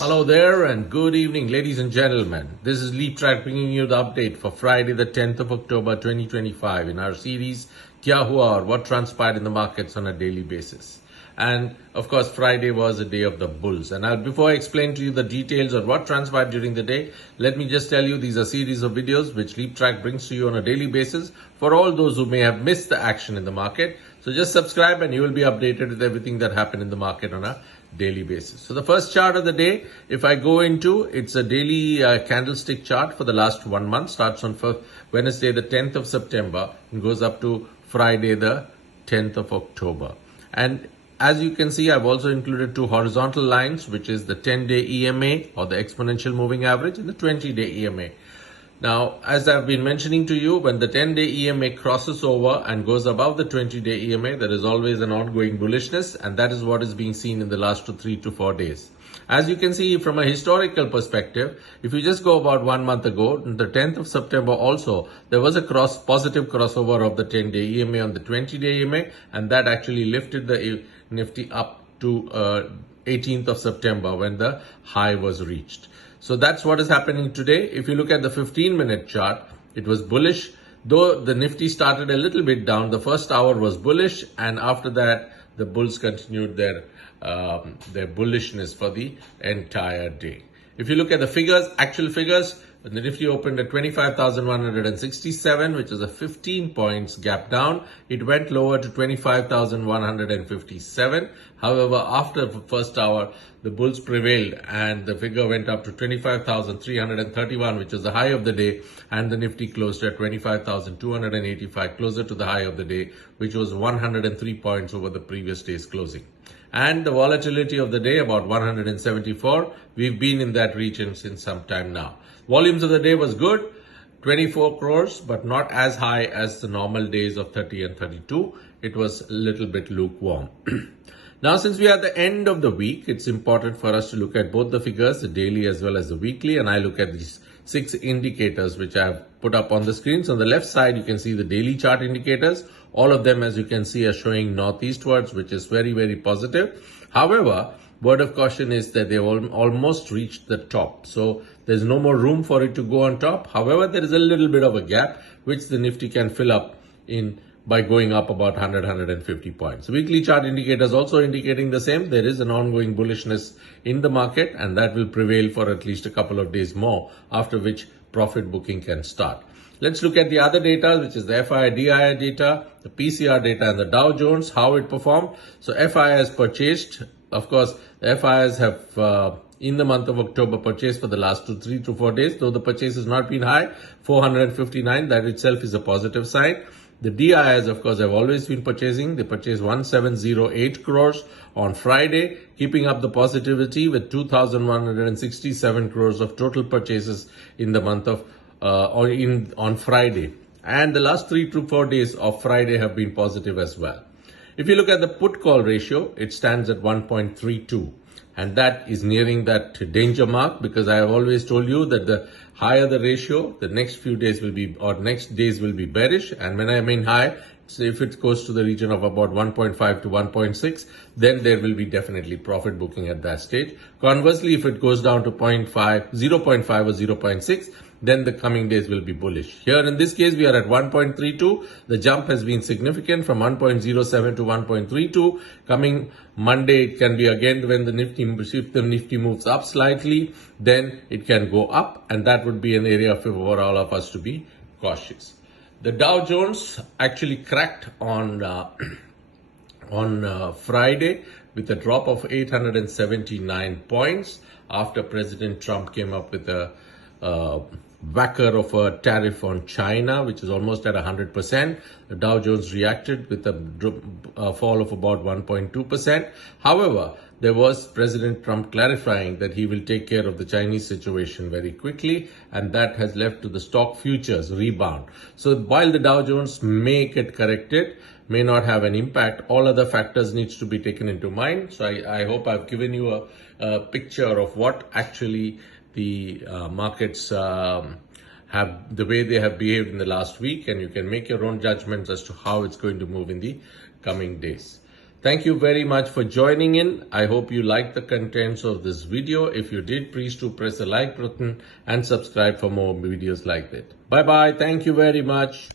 Hello there and good evening, ladies and gentlemen. This is LeapTrack bringing you the update for Friday, the 10th of October 2025 in our series Kya Hua or What Transpired in the Markets on a Daily Basis. And of course, Friday was a day of the bulls. And before I explain to you the details of what transpired during the day, let me just tell you these are series of videos which LeapTrack brings to you on a daily basis for all those who may have missed the action in the market. So just subscribe and you will be updated with everything that happened in the market on a daily basis. So the first chart of the day, if I go into, it's a daily candlestick chart for the last 1 month, starts on Wednesday the 10th of September and goes up to Friday the 10th of October. And as you can see, I've also included two horizontal lines, which is the 10-day EMA or the exponential moving average and the 20-day EMA. Now, as I've been mentioning to you, when the 10-day EMA crosses over and goes above the 20-day EMA, there is always an ongoing bullishness, and that is what is being seen in the last 3 to 4 days. As you can see from a historical perspective, if you just go about 1 month ago, on the 10th of September also, there was a positive crossover of the 10-day EMA on the 20-day EMA, and that actually lifted the Nifty up to 18th of September when the high was reached. So that's what is happening today. If you look at the 15-minute chart, it was bullish. Though the Nifty started a little bit down, the first hour was bullish, and after that, the bulls continued their bullishness for the entire day. If you look at the figures, actual figures, the Nifty opened at 25,167, which is a 15 points gap down. It went lower to 25,157. However, after the first hour, the bulls prevailed and the figure went up to 25,331, which is the high of the day, and the Nifty closed at 25,285, closer to the high of the day, which was 103 points over the previous day's closing. And the volatility of the day, about 174. We've been in that region since some time now. Volumes of the day was good, 24 crores, but not as high as the normal days of 30 and 32. It was a little bit lukewarm. Now, since we are at the end of the week, it's important for us to look at both the figures, the daily as well as the weekly, and I look at these 6 indicators which I have put up on the screen. So on the left side, you can see the daily chart indicators. All of them, as you can see, are showing northeastwards, which is very, very positive. However, word of caution is that they've almost reached the top. So there's no more room for it to go on top. However, there is a little bit of a gap, which the Nifty can fill up in by going up about 150 points. Weekly chart indicators also indicating the same. There is an ongoing bullishness in the market, and that will prevail for at least a couple of days more, after which profit booking can start. Let's look at the other data, which is the FI, DI data, the PCR data, and the Dow Jones, how it performed. So FI has purchased, of course, the FIs have in the month of October purchased for the last 3 to 4 days, though the purchase has not been high, 459, that itself is a positive sign. The DIs, of course, have always been purchasing. They purchased 1708 crores on Friday, keeping up the positivity with 2,167 crores of total purchases in the month of on Friday. And the last 3 to 4 days of Friday have been positive as well. If you look at the put call ratio, it stands at 1.32. And that is nearing that danger mark, because I have always told you that the higher the ratio, the next few days will be, or next days will be bearish. And when I mean high, so if it goes to the region of about 1.5 to 1.6, then there will be definitely profit booking at that stage. Conversely, if it goes down to 0.5 or 0.6, then the coming days will be bullish. Here in this case, we are at 1.32. The jump has been significant from 1.07 to 1.32. Coming Monday, it can be again when the Nifty, if the Nifty moves up slightly, then it can go up, and that would be an area for all of us to be cautious. The Dow Jones actually cracked on Friday with a drop of 879 points after President Trump came up with a whacker of a tariff on China, which is almost at 100%. The Dow Jones reacted with a fall of about 1.2%. However, there was President Trump clarifying that he will take care of the Chinese situation very quickly, and that has left to the stock futures rebound. So while the Dow Jones may get corrected, may not have an impact, all other factors needs to be taken into mind. So I hope I've given you a picture of what actually the markets have, the way they have behaved in the last week, and you can make your own judgments as to how it's going to move in the coming days. Thank you very much for joining in. I hope you liked the contents of this video. If you did, please do press the like button and subscribe for more videos like that. Bye bye. Thank you very much.